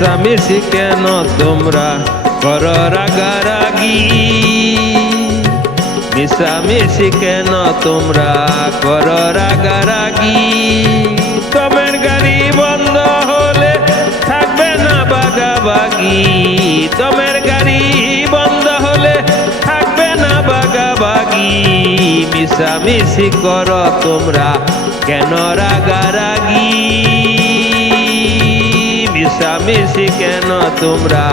মিশামিশি কেন তোমরা করো রাগারাগি? মিশামিশি কেন তোমরা করো রাগারাগি? তোমার গাড়ি বন্ধ হলে থাকবে না বাগাবাগি। তোমার গাড়ি বন্ধ হলে থাকবে না বাগাবাগি। মিশামিশি করো তোমরা কেন রাগারাগি? মিশামিশি কেন তোমরা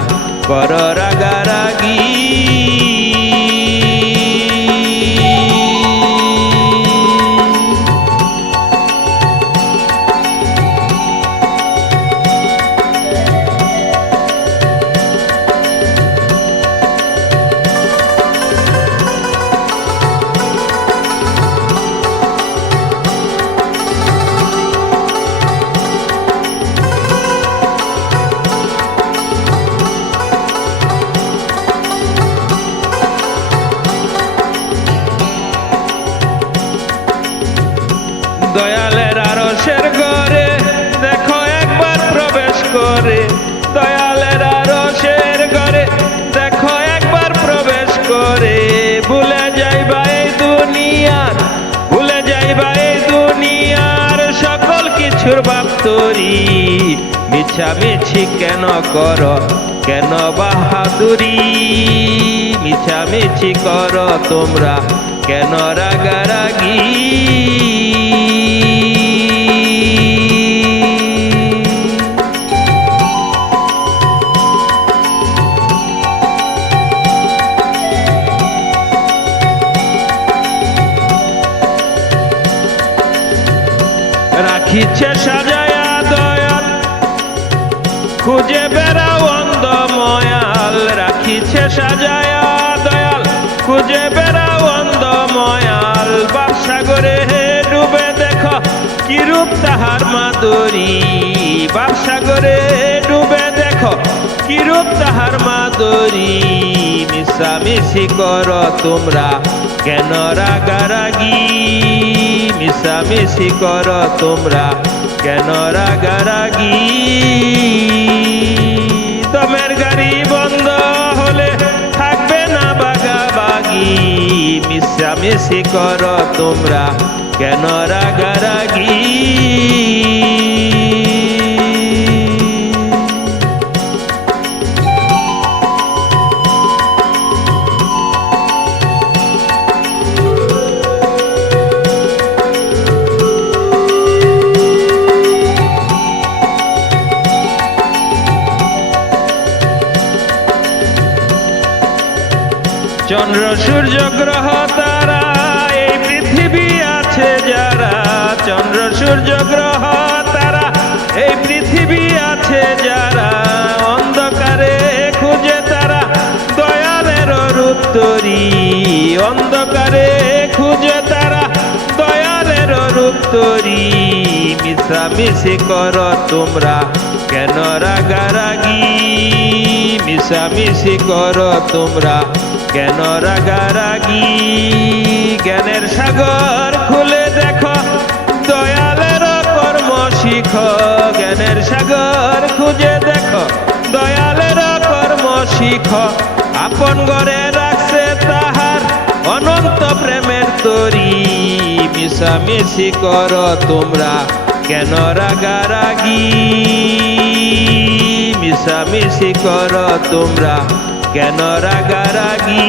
করো রাগারাগি? দয়ালের আরশের ঘরে দেখো একবার প্রবেশ করে। দয়ালের আরশের ঘরে দেখো একবার প্রবেশ করে। ভুলে যাইবা এই দুনিয়ার, ভুলে যাইবা এই দুনিয়ার সকল কিছুর বাপ্তরি। মিছামিছি কেন করো, কেন বাহাদুরি? মিছামিছি করো তোমরা কেন রাগারাগি? রাখিছে সাজায়া দয়াল, খুঁজে বেড়াও অন্ধ ময়াল। রাখিছে সাজায়া দয়াল, খুঁজে বেড়াও অন্ধ ময়াল। বাপসাগরে ডুবে দেখো কিরূপ তাহার মাধুরী। বাপসাগরে ডুবে দেখো কিরূপ তাহার মাধুরী। মিশামিশি করো তোমরা কেন রাগারাগি? মিশামিশি করো তোমরা কেন রাগারাগি? দমের গাড়ি বন্ধ হলে থাকবে না বাগাবাগি। মিশামিশি করো তোমরা কেন রাগারাগি? চন্দ্র সূর্য গ্রহ তারা এই পৃথিবী আছে যারা। চন্দ্র সূর্য গ্রহ তারা এই পৃথিবী আছে যারা। অন্ধকারে খুঁজে তারা দয়ালের রূপ তরি। অন্ধকারে খুঁজে তারা দয়ালের রূপ তরি। মিশামিশি করো তোমরা কেন রাগারাগি? মিশামিশি করো তোমরা কেন রাগারাগি? জ্ঞানের সাগর খুলে দেখো দয়ালের কর্ম শিখ। জ্ঞানের সাগর খুঁজে দেখো দয়ালের কর্ম শিখ। আপন ঘরে রাখছে তাহার অনন্ত প্রেমের তরি। মিশামিশি করো তোমরা কেন রাগারাগি? মিশামিশি করো তোমরা কেন রাগারাগি?